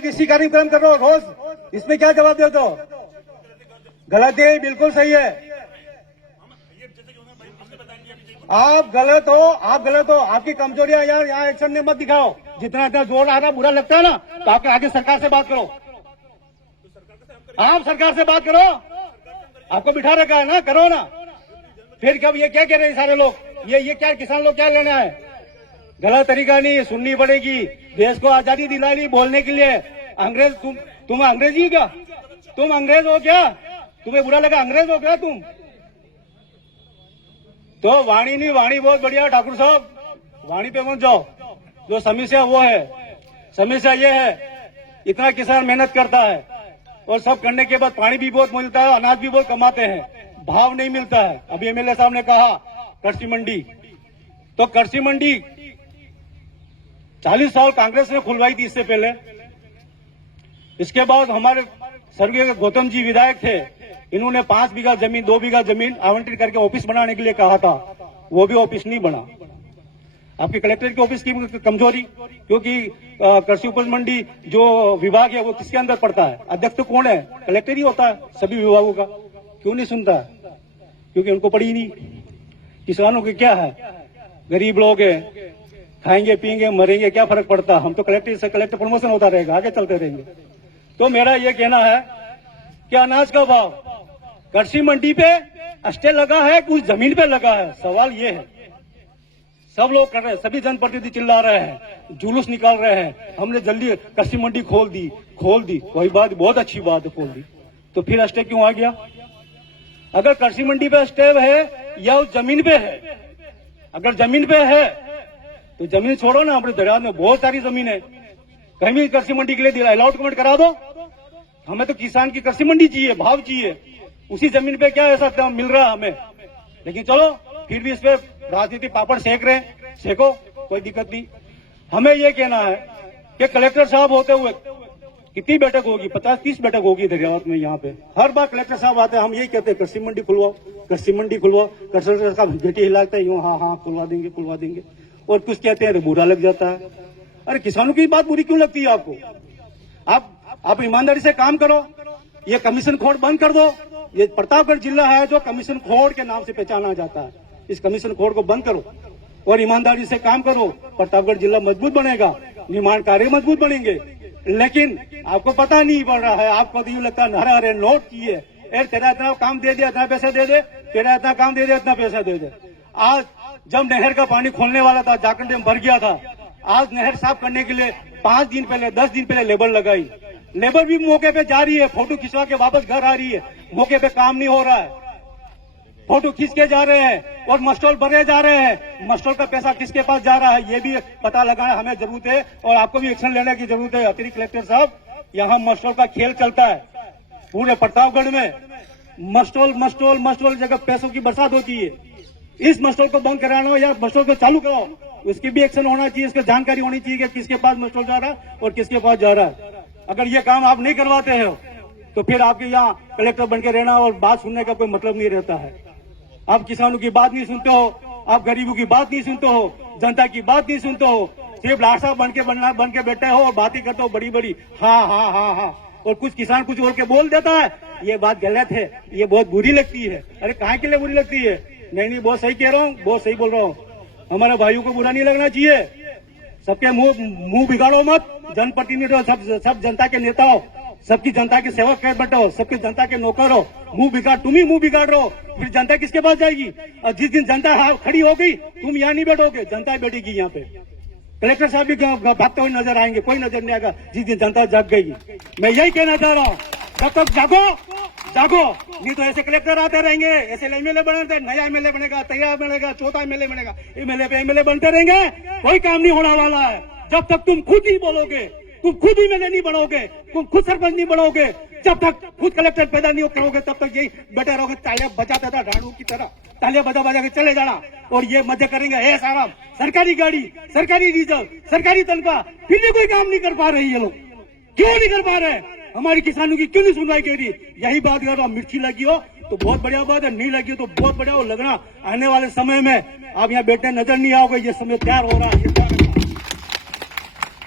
किसी कार्यक्रम कर रहे हो रोज, इसमें क्या जवाब दे दो? गलत है, बिल्कुल सही है। आप गलत हो, आप गलत हो। आपकी कमजोरियां यार यहाँ एक्शन में मत दिखाओ। जितना इतना जोर आ रहा बुरा लगता है ना, तो आप आगे सरकार से बात करो। आप सरकार से बात करो, आपको बिठा रखा है ना, करो ना। फिर कब ये क्या कह रहे हैं सारे लोग, ये क्या किसान लोग क्या लेना है? गलत तरीका नहीं, सुननी पड़ेगी। देश को आजादी दिलाई बोलने के लिए अंग्रेज, तुम अंग्रेजी क्या? तुम अंग्रेज हो क्या? तुम्हें बुरा लगा अंग्रेज हो क्या तुम? तो वाणी नहीं, वाणी बहुत बढ़िया ठाकुर साहब, वाणी पे मत जाओ। जो समस्या वो है, समस्या ये है, इतना किसान मेहनत करता है और सब करने के बाद पानी भी बहुत मिलता है, अनाज भी बहुत कमाते हैं, भाव नहीं मिलता है। अभी एमएलए साहब ने कहा कृषि मंडी, तो कृषि मंडी 40 साल कांग्रेस ने खुलवाई थी इससे पहले। इसके बाद हमारे स्वर्गीय गौतम जी विधायक थे, इन्होंने 5 बीघा जमीन 2 बीघा जमीन आवंटित करके ऑफिस बनाने के लिए कहा था, वो भी ऑफिस नहीं बना। आपके कलेक्टर के ऑफिस की कमजोरी, क्योंकि कृषि उपज मंडी जो विभाग है वो किसके अंदर पड़ता है? अध्यक्ष तो कौन है? कलेक्टर ही होता है सभी विभागों का। क्यों नहीं सुनता है? क्योंकि उनको पड़ी नहीं। किसानों के क्या है, गरीब लोग हैं, खाएंगे पिएंगे मरेंगे, क्या फर्क पड़ता? हम तो कलेक्टर से कलेक्टर प्रमोशन होता रहेगा, आगे चलते रहेंगे। तो मेरा ये कहना है कि अनाज का भाव कृषि मंडी पे स्टे लगा है, कुछ जमीन पे लगा है? सवाल ये है। सब लोग कर रहे हैं, सभी जनप्रतिनिधि चिल्ला रहे हैं, जुलूस निकाल रहे हैं, हमने जल्दी कृषि मंडी खोल दी। कोई बात, बहुत अच्छी बात है, खोल दी, तो फिर स्टे क्यों आ गया? अगर कृषि मंडी पे स्टे है या उस जमीन पे है, अगर जमीन पे है तो जमीन छोड़ो ना। अपने दरिया में बहुत सारी जमीन है, कहीं भी कृषि मंडी के लिए अलॉटमेंट करा दो। हमें तो किसान की कृषि मंडी चाहिए, भाव चाहिए। उसी जमीन पे क्या ऐसा मिल रहा है हमें? लेकिन चलो फिर भी इस पे राजनीतिक पापड़ सेक रहे हैं, सेको, कोई दिक्कत नहीं। हमें यह कहना है कि कलेक्टर साहब होते हुए कितनी बैठक होगी? 50-30 बैठक होगी दरियावत में। यहाँ पे हर बार कलेक्टर साहब आते हैं, हम यही कहते हैं कृषि मंडी खुलवाओ, कृषि मंडी खुलवाओ। कलेक्टर साहब घटी हिलाते हैं यूं, हाँ खुलवा देंगे। और कुछ कहते हैं तो बुरा लग जाता है। अरे किसानों की बात बुरी क्यों लगती है आपको? आप ईमानदारी से काम करो, ये कमीशन खोड़ बंद कर दो। ये प्रतापगढ़ जिला है जो कमीशन खोड़ के नाम से पहचाना जाता है, इस कमीशन खोड़ को बंद करो और ईमानदारी से काम करो। प्रतापगढ़ जिला मजबूत बनेगा, निर्माण कार्य मजबूत बनेंगे। लेकिन आपको पता नहीं पड़ रहा है, आपको तो यूं लगता है हरे नोट किए, तेरा इतना काम दे दिया, इतना पैसा दे दे, तेरा इतना काम दे दिया, इतना पैसा दे दे। आज जब नहर का पानी खोलने वाला था, जाखल डैम भर गया था, आज नहर साफ करने के लिए 5 दिन पहले 10 दिन पहले लेबर लगाई। लेबर भी मौके पे जा रही है, फोटो खिंचवा के वापस घर आ रही है, मौके पे काम नहीं हो रहा है, फोटो खींच के जा रहे हैं और मस्टॉल भरे जा रहे हैं। मस्टॉल का पैसा किसके पास जा रहा है ये भी पता लगाना हमें जरूरत है और आपको भी एक्शन लेने की जरूरत है। अतिरिक्त कलेक्टर साहब, यहाँ मस्टॉल का खेल चलता है पूरे प्रतापगढ़ में। मस्टॉल जगह पैसों की बरसात होती है। इस मस्टॉल को बंद कराना या मस्टॉल को चालू कराओ, उसकी भी एक्शन होना चाहिए, इसकी जानकारी होनी चाहिए कि किसके पास मस्टॉल जा रहा है और किसके पास जा रहा है। अगर ये काम आप नहीं करवाते हो तो फिर आपके यहाँ कलेक्टर बन के रहना और बात सुनने का कोई मतलब नहीं रहता है। आप किसानों की बात नहीं सुनते हो, आप गरीबों की बात नहीं सुनते हो, जनता की बात नहीं सुनते हो, सिर्फ लाशा बन के बैठे हो और बातें करते हो बड़ी हाँ। और कुछ किसान कुछ बोल के बोल देता है, ये बात गलत है, ये बहुत बुरी लगती है। अरे कहाँ के लिए बुरी लगती है? नहीं बहुत सही कह रहा हूँ, बहुत सही बोल रहा हूँ। हमारे भाइयों को बुरा नहीं लगना चाहिए। सबके मुंह बिगाड़ो मत। जनप्रतिनिधि हो, सब जनता के नेता हो, सबकी जनता के सेवक कर बैठो, सबकी जनता के नौकर हो। तुम ही मुंह बिगाड़ रहे हो, फिर जनता किसके पास जाएगी? और जिस दिन जनता खड़ी हो गई, तुम यहाँ नहीं बैठोगे, जनता बैठेगी यहाँ पे। कलेक्टर साहब भी भागते हुए नजर आएंगे, कोई नजर नहीं आएगा जिस दिन जनता जाग गई। मैं यही कहना चाह रहा हूँ, जब तक जागो, नहीं तो ऐसे कलेक्टर आते रहेंगे, ऐसे एमएलए बनते, नया एमएलए बनेगा, तैयार बनेगा, चौथा एमएलए बनेगा, एमएलए पे एमएलए बनते रहेंगे, कोई काम नहीं होने वाला है। जब तक तुम खुद ही बोलोगे, तुम खुद ही एमएलए नहीं बनोगे, तुम खुद सरपंच नहीं बनोगे, जब तक खुद कलेक्टर पैदा नहीं करोगे, तब तक यही बैठे रहोगे, तालियां बजाता था ढांडू की तरह, तालियां बजा के चले जाना और ये मजे करेंगे ऐस आराम। सरकारी गाड़ी, सरकारी डीजल, सरकारी तनख्वाह, फिर भी कोई काम नहीं कर पा रही ये लोग। क्यों नहीं कर पा रहे? हमारी किसानों की क्यों नहीं सुनवाई कर रही? यही बात अगर मिर्ची लगी हो तो बहुत बढ़िया बात है, नहीं लगी तो बहुत बढ़िया हो। लगना आने वाले समय में आप यहाँ बैठने नजर नहीं आओगे, ये समय तैयार हो रहा है।